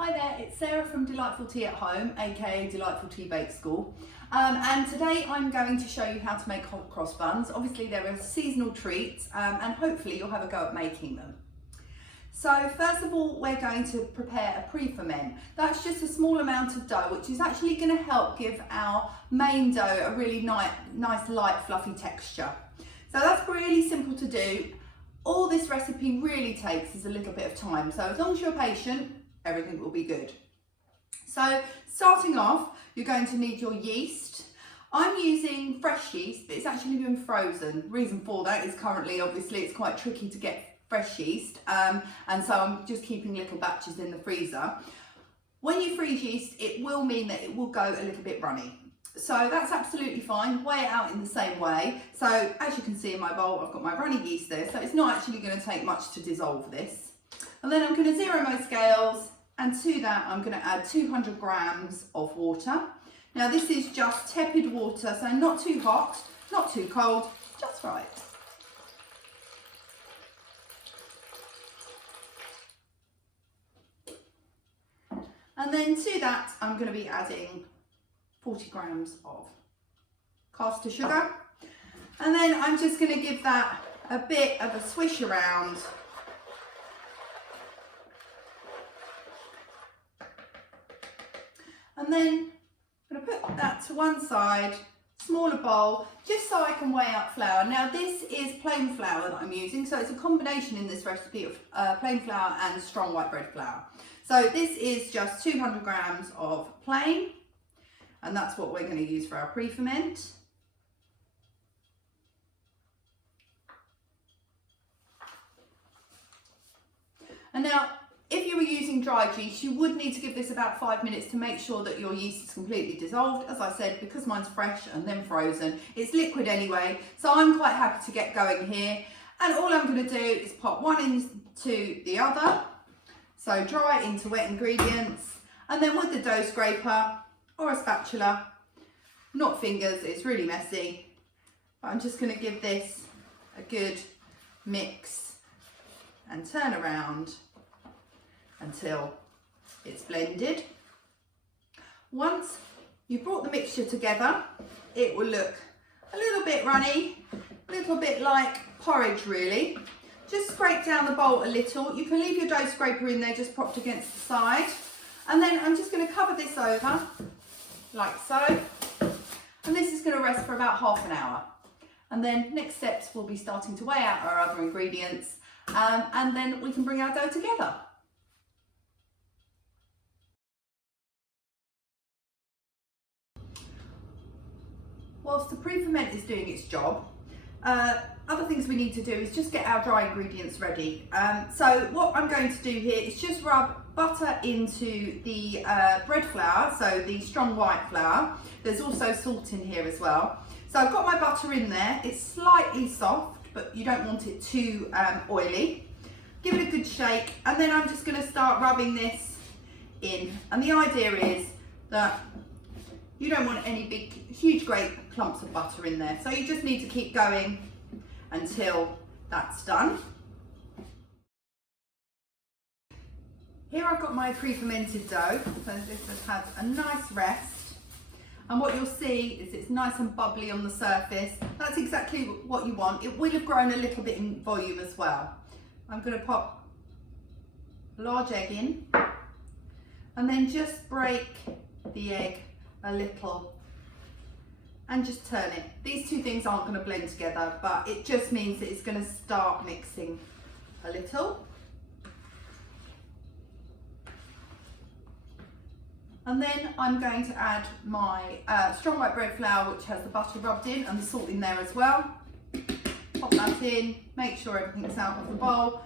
Hi there, it's Sarah from Delightful Tea at Home, aka Delightful Tea Bake School. And today I'm going to show you how to make hot cross buns. Obviously they're a seasonal treat and hopefully you'll have a go at making them. So first of all, we're going to prepare a pre-ferment. That's just a small amount of dough, which is actually going to help give our main dough a really nice light fluffy texture. So that's really simple to do. All this recipe really takes is a little bit of time. So as long as you're patient, everything will be good. So starting off, you're going to need your yeast. I'm using fresh yeast, but it's actually been frozen. Reason for that is currently, obviously, it's quite tricky to get fresh yeast, and so I'm just keeping little batches in the freezer. When you freeze yeast, it will mean that it will go a little bit runny. So that's absolutely fine. Weigh it out in the same way. So as you can see in my bowl, I've got my runny yeast there, so it's not actually going to take much to dissolve this. And then I'm going to zero my scales, and to that I'm going to add 200 grams of water. Now this is just tepid water, so not too hot, not too cold, just right. And then to that I'm going to be adding 40 grams of caster sugar. And then I'm just going to give that a bit of a swish around. And then I'm going to put that to one side, smaller bowl, just so I can weigh out flour. Now this is plain flour that I'm using, so it's a combination in this recipe of plain flour and strong white bread flour. So this is just 200 grams of plain, and that's what we're going to use for our pre-ferment. And now, if you were using dry yeast, you would need to give this about 5 minutes to make sure that your yeast is completely dissolved. As I said, because mine's fresh and then frozen, it's liquid anyway, so I'm quite happy to get going here. And all I'm going to do is pop one into the other, so dry into wet ingredients, and then with the dough scraper or a spatula, not fingers, it's really messy, but I'm just going to give this a good mix and turn around until it's blended. Once you've brought the mixture together, it will look a little bit runny, a little bit like porridge really. Just scrape down the bowl a little. You can leave your dough scraper in there just propped against the side. And then I'm just going to cover this over like so. And this is going to rest for about half an hour. And then next steps will be starting to weigh out our other ingredients, and then we can bring our dough together. Whilst the pre-ferment is doing its job, other things we need to do is just get our dry ingredients ready. So what I'm going to do here is just rub butter into the bread flour, so the strong white flour. There's also salt in here as well. So I've got my butter in there. It's slightly soft, but you don't want it too oily. Give it a good shake, and then I'm just going to start rubbing this in. And the idea is that you don't want any big, huge, great clumps of butter in there. So you just need to keep going until that's done. Here I've got my pre-fermented dough. So this has had a nice rest. And what you'll see is it's nice and bubbly on the surface. That's exactly what you want. It will have grown a little bit in volume as well. I'm going to pop a large egg in and then just break the egg a little and just turn it. These two things aren't going to blend together, but it just means that it's going to start mixing a little. And then I'm going to add my strong white bread flour, which has the butter rubbed in and the salt in there as well. Pop that in, make sure everything's out of the bowl.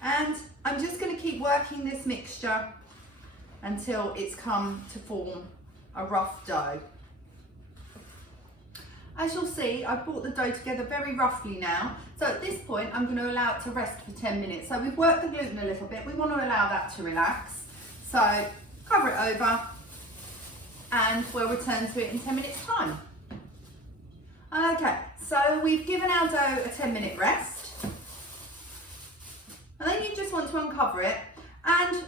And I'm just going to keep working this mixture until it's come to form a rough dough. As you'll see, I've brought the dough together very roughly now. So at this point, I'm going to allow it to rest for 10 minutes. So we've worked the gluten a little bit. We want to allow that to relax. So cover it over and we'll return to it in 10 minutes time. Okay, so we've given our dough a 10-minute rest. And then you just want to uncover it And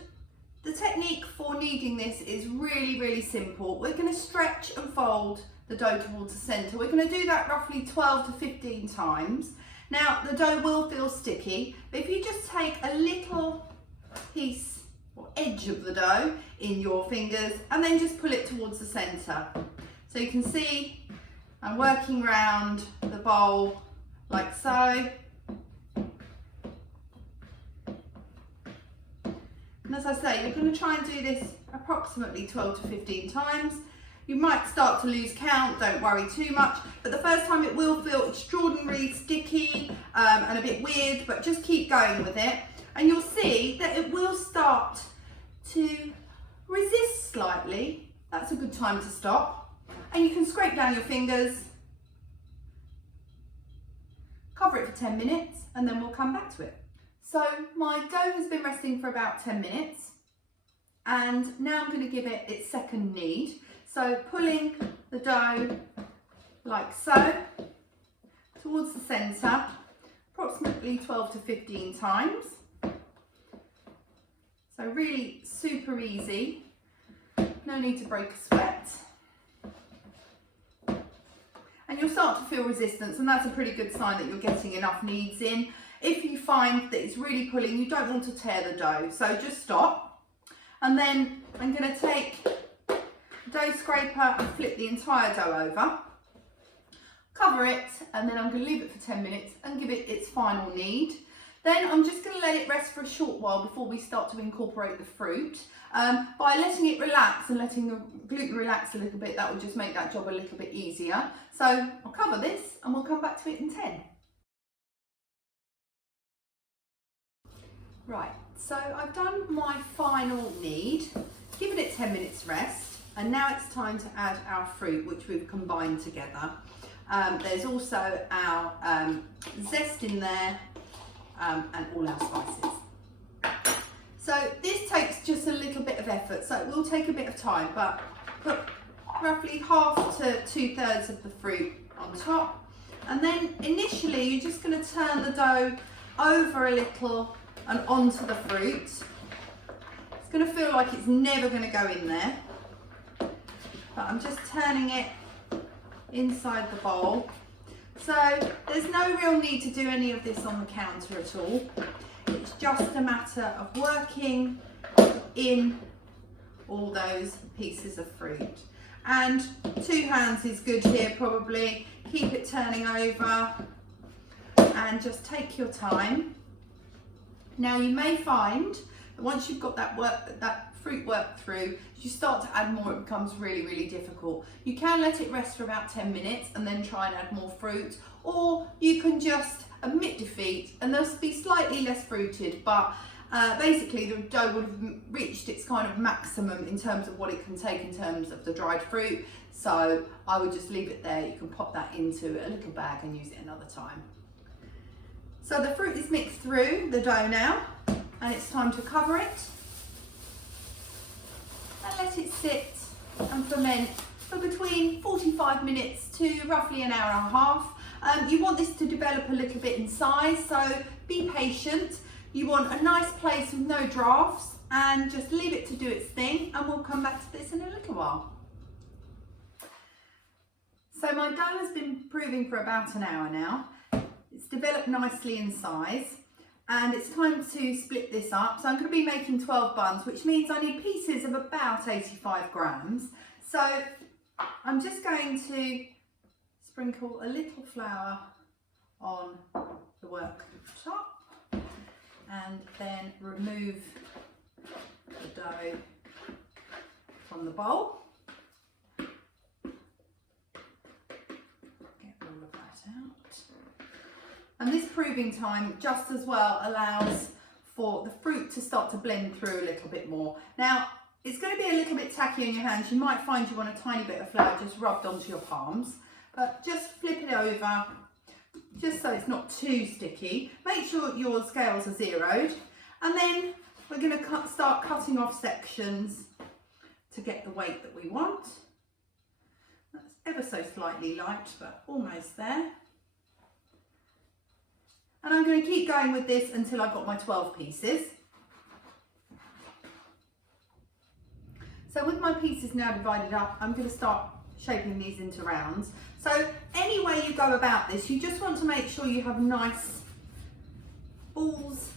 the technique for kneading this is really, really simple. We're going to stretch and fold the dough towards the centre. We're going to do that roughly 12 to 15 times. Now the dough will feel sticky, but if you just take a little piece or edge of the dough in your fingers and then just pull it towards the centre. So you can see I'm working round the bowl like so. And as I say, you're going to try and do this approximately 12 to 15 times. You might start to lose count, don't worry too much, but the first time it will feel extraordinarily sticky and a bit weird, but just keep going with it. And you'll see that it will start to resist slightly. That's a good time to stop. And you can scrape down your fingers, cover it for 10 minutes, and then we'll come back to it. So my dough has been resting for about 10 minutes, and now I'm going to give it its second knead. So pulling the dough like so towards the centre, approximately 12 to 15 times. So really super easy, no need to break a sweat. And you'll start to feel resistance, and that's a pretty good sign that you're getting enough kneads in. If you find that it's really pulling, you don't want to tear the dough, so just stop. And then I'm going to take dough scraper and flip the entire dough over, cover it, and then I'm going to leave it for 10 minutes and give it its final knead. Then I'm just going to let it rest for a short while before we start to incorporate the fruit. By letting it relax and letting the gluten relax a little bit, that will just make that job a little bit easier. So I'll cover this and we'll come back to it in 10. Right, so I've done my final knead, given it 10 minutes rest. And now it's time to add our fruit, which we've combined together. There's also our zest in there and all our spices. So this takes just a little bit of effort, so it will take a bit of time, but put roughly half to 2/3 of the fruit on top. And then initially you're just going to turn the dough over a little and onto the fruit. It's going to feel like it's never going to go in there. But I'm just turning it inside the bowl. So there's no real need to do any of this on the counter at all. It's just a matter of working in all those pieces of fruit. And 2 hands is good here probably. Keep it turning over and just take your time. Now you may find that once you've got that fruit worked through, as you start to add more, it becomes really, really difficult. You can let it rest for about 10 minutes and then try and add more fruit, or you can just admit defeat and they'll be slightly less fruited, but basically the dough would have reached its kind of maximum in terms of what it can take in terms of the dried fruit. So I would just leave it there. You can pop that into a little bag and use it another time. So the fruit is mixed through the dough now, and it's time to cover it and let it sit and ferment for between 45 minutes to roughly an hour and a half. You want this to develop a little bit in size, so be patient. You want a nice place with no drafts, and just leave it to do its thing, and we'll come back to this in a little while. So my dough has been proving for about an hour now. It's developed nicely in size, and it's time to split this up. So I'm going to be making 12 buns, which means I need pieces of about 85 grams. So I'm just going to sprinkle a little flour on the worktop and then remove the dough from the bowl. Get all of that out. And this proving time just as well allows for the fruit to start to blend through a little bit more. Now, it's going to be a little bit tacky on your hands. You might find you want a tiny bit of flour just rubbed onto your palms, but just flip it over just so it's not too sticky. Make sure your scales are zeroed, and then we're going to start cutting off sections to get the weight that we want. That's ever so slightly light, but almost there. And I'm going to keep going with this until I've got my 12 pieces. So with my pieces now divided up, I'm going to start shaping these into rounds. So any way you go about this, you just want to make sure you have nice balls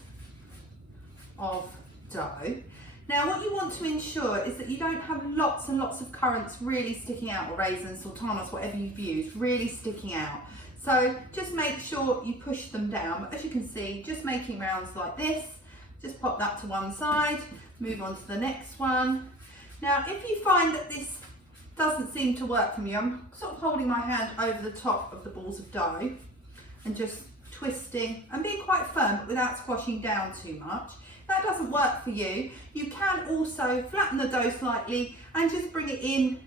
of dough. Now what you want to ensure is that you don't have lots and lots of currants really sticking out, or raisins, sultanas, whatever you've used, really sticking out. So just make sure you push them down. But as you can see, just making rounds like this, just pop that to one side, move on to the next one. Now if you find that this doesn't seem to work for me, I'm sort of holding my hand over the top of the balls of dough and just twisting and being quite firm but without squashing down too much. If that doesn't work for you, you can also flatten the dough slightly and just bring it in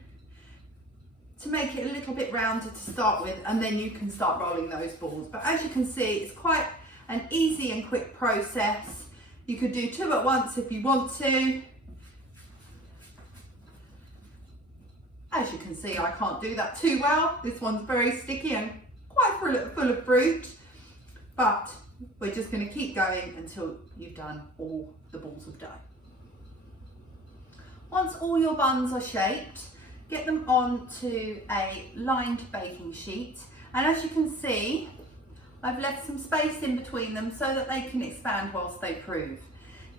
to make it a little bit rounder to start with, and then you can start rolling those balls. But as you can see, it's quite an easy and quick process. You could do 2 at once if you want to. As you can see, I can't do that too well. This one's very sticky and quite full of fruit, but we're just going to keep going until you've done all the balls of dough. Once all your buns are shaped, get them onto a lined baking sheet, and as you can see, I've left some space in between them so that they can expand whilst they prove.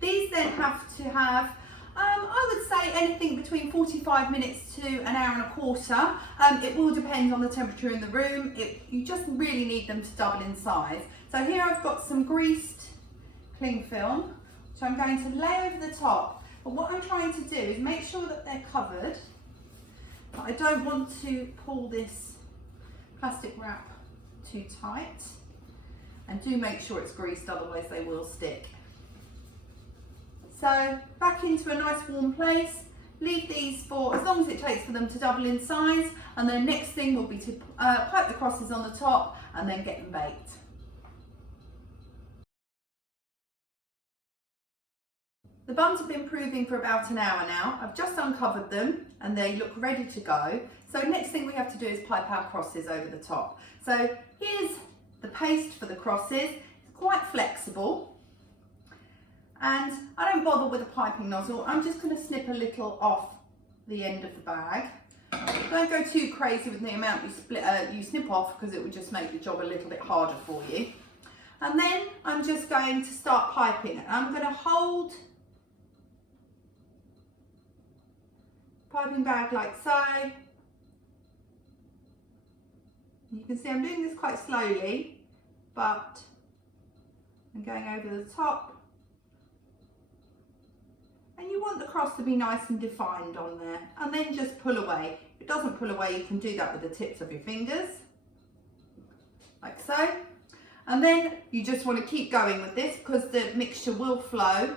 These then have to have I would say anything between 45 minutes to an hour and a quarter. It will depend on the temperature in the room. You just really need them to double in size. So here I've got some greased cling film, which I'm going to lay over the top. But what I'm trying to do is make sure that they're covered. But I don't want to pull this plastic wrap too tight. And do make sure it's greased, otherwise they will stick. So back into a nice warm place, leave these for as long as it takes for them to double in size, and then next thing will be to pipe the crosses on the top and then get them baked. The buns have been proving for about an hour now. I've just uncovered them and they look ready to go. So next thing we have to do is pipe our crosses over the top. So here's the paste for the crosses. It's quite flexible. And I don't bother with a piping nozzle. I'm just going to snip a little off the end of the bag. Don't go too crazy with the amount you snip off, because it would just make the job a little bit harder for you. And then I'm just going to start piping. I'm going to hold piping bag like so. You can see I'm doing this quite slowly, but I'm going over the top. And you want the cross to be nice and defined on there, and then just pull away. If it doesn't pull away, you can do that with the tips of your fingers, like so. And then you just want to keep going with this because the mixture will flow.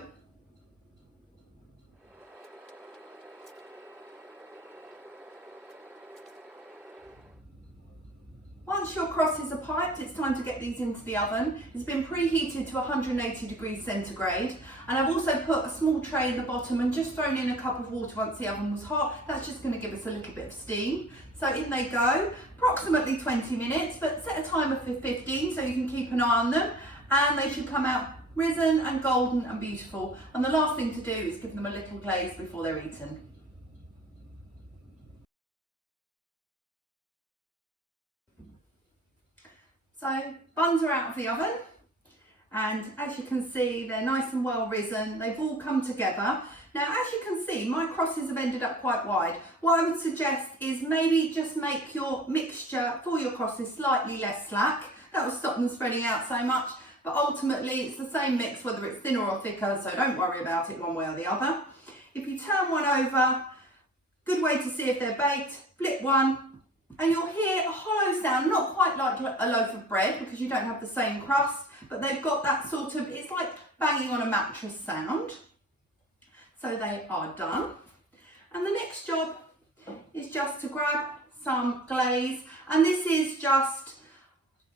Once your crosses are piped, it's time to get these into the oven. It's been preheated to 180 degrees centigrade, and I've also put a small tray in the bottom and just thrown in a cup of water once the oven was hot. That's just going to give us a little bit of steam. So in they go, approximately 20 minutes, but set a timer for 15 so you can keep an eye on them, and they should come out risen and golden and beautiful. And the last thing to do is give them a little glaze before they're eaten. So buns are out of the oven, and as you can see, they're nice and well risen. They've all come together. Now, as you can see, my crosses have ended up quite wide. What I would suggest is maybe just make your mixture for your crosses slightly less slack. That will stop them spreading out so much, but ultimately it's the same mix whether it's thinner or thicker, so don't worry about it one way or the other. If you turn one over, good way to see if they're baked, flip one, and you'll hear a hollow sound, not quite like a loaf of bread because you don't have the same crust, but they've got that sort of, it's like banging on a mattress sound. So they are done. And the next job is just to grab some glaze, and this is just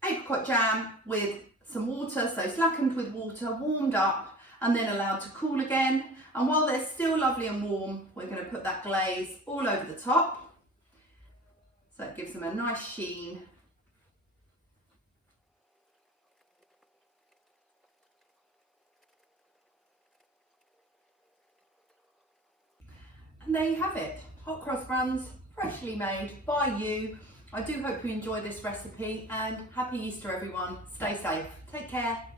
apricot jam with some water, so slackened with water, warmed up, and then allowed to cool again. And while they're still lovely and warm, we're going to put that glaze all over the top. So it gives them a nice sheen. And there you have it, hot cross buns, freshly made by you. I do hope you enjoy this recipe, and happy Easter everyone. Stay safe. Take care.